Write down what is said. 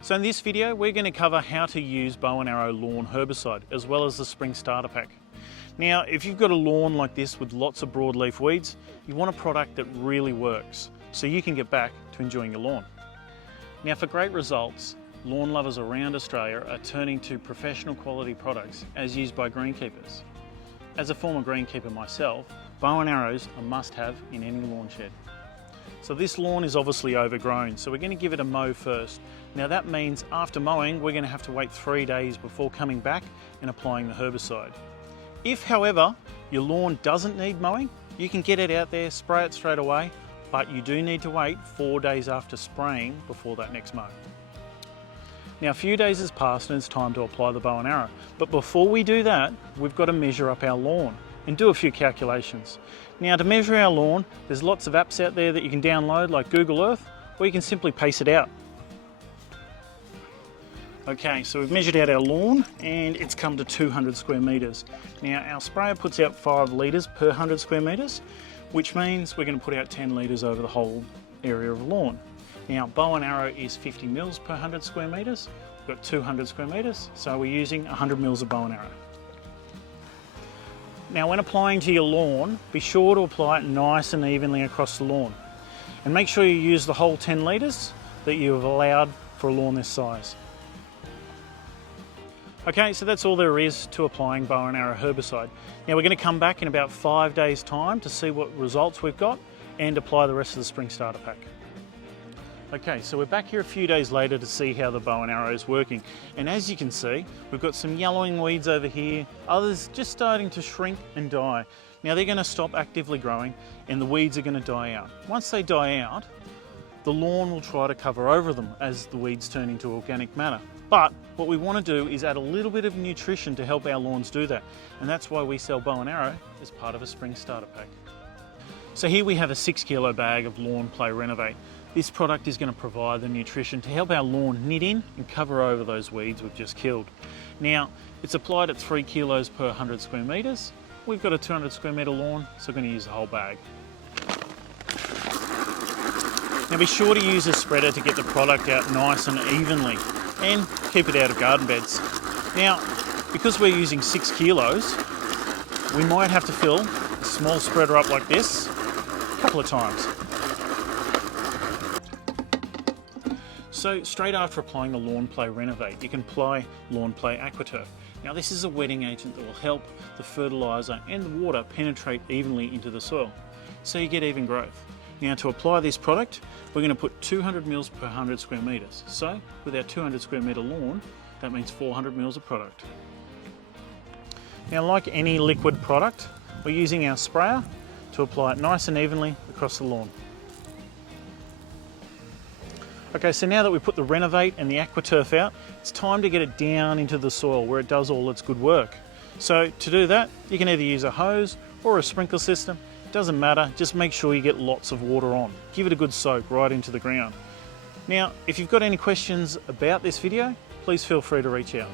So in this video, we're going to cover how to use Bow Arrow Lawn Herbicide, as well as the Spring Starter Pack. Now, if you've got a lawn like this with lots of broadleaf weeds, you want a product that really works, so you can get back to enjoying your lawn. Now, for great results, lawn lovers around Australia are turning to professional quality products as used by greenkeepers. As a former greenkeeper myself, bow and arrows are a must-have in any lawn shed. So this lawn is obviously overgrown, so we're going to give it a mow first. Now that means after mowing, we're going to have to wait 3 days before coming back and applying the herbicide. If, however, your lawn doesn't need mowing, you can get it out there, spray it straight away, but you do need to wait 4 days after spraying before that next mow. Now a few days has passed and it's time to apply the bow and arrow, but before we do that, we've got to measure up our lawn and do a few calculations. Now to measure our lawn, there's lots of apps out there that you can download like Google Earth, or you can simply pace it out. Okay, so we've measured out our lawn and it's come to 200 square metres. Now our sprayer puts out 5 litres per 100 square metres, which means we're going to put out 10 litres over the whole area of the lawn. Now bow and arrow is 50 mils per 100 square metres. We've got 200 square metres, so we're using 100 mils of bow and arrow. Now when applying to your lawn, be sure to apply it nice and evenly across the lawn. And make sure you use the whole 10 litres that you have allowed for a lawn this size. Okay, so that's all there is to applying bow and arrow herbicide. Now we're going to come back in about 5 days' time to see what results we've got and apply the rest of the Spring Starter Pack. Okay, so we're back here a few days later to see how the bow and arrow is working. And as you can see, we've got some yellowing weeds over here, others just starting to shrink and die. Now they're going to stop actively growing and the weeds are going to die out. Once they die out, the lawn will try to cover over them as the weeds turn into organic matter. But what we want to do is add a little bit of nutrition to help our lawns do that. And that's why we sell bow and arrow as part of a Spring Starter Pack. So here we have a 6 kilo bag of Lawn Play Renovate. This product is going to provide the nutrition to help our lawn knit in and cover over those weeds we've just killed. Now, it's applied at 3 kilos per 100 square metres. We've got a 200 square metre lawn, so we're going to use the whole bag. Now be sure to use a spreader to get the product out nice and evenly and keep it out of garden beds. Now, because we're using 6 kilos, we might have to fill a small spreader up like this a couple of times. So straight after applying the Lawn Play Renovate, you can apply Lawn Play Aquaturf. Now this is a wetting agent that will help the fertiliser and the water penetrate evenly into the soil, so you get even growth. Now to apply this product, we're going to put 200 mils per 100 square metres. So with our 200 square metre lawn, that means 400 mils of product. Now like any liquid product, we're using our sprayer to apply it nice and evenly across the lawn. Okay, so now that we put the Renovate and the Aquaturf out, it's time to get it down into the soil where it does all its good work. So to do that, you can either use a hose or a sprinkler system. It doesn't matter, just make sure you get lots of water on. Give it a good soak right into the ground. Now, if you've got any questions about this video, please feel free to reach out.